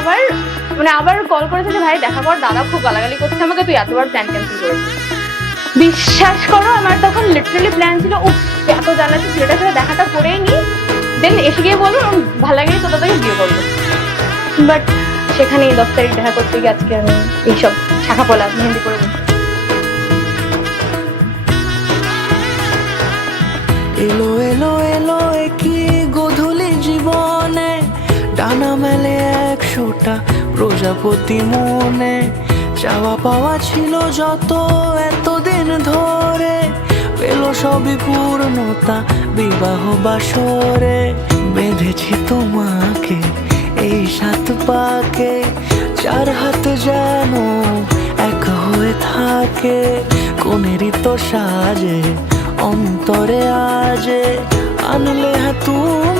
আবার মানে আবার কল করেছে যে ভাই দেখা কর, দাদা খুব গালাগালি করছে আমাকে, তুই এতবার প্ল্যান ক্যান্সেল করেছিস। বিশ্বাস করো আমার তখন লিটারালি প্ল্যান ছিল ও এত জানাচ্ছে ছেলেটার সাথে দেখাটা করেই নি, দেন এসে গিয়ে বলবো ভালো লাগেনি তো তাদেরকে বিয়ে করবো। বাট সেখানেই 10 তারিখ দেখা করতে গিয়ে আজকে আমি এইসব শাখা পলা মেহেন্দি করে বসে। এলো এলো এলো কি গধূলি জীবনে, ডানা মেলে 100টা প্রজাপতি মনে। চাওয়া পাওয়া ছিল যত এতদিন ধরে, পেল সবই পূর্ণতা বিবাহ বাসরে। বেঁধেছি তোমাকে এই 7 পাকে, 4 হাত যেন এক হয়ে থাকে। কোনেরই তো সাজে অন্তরে আজে আনলে তুমি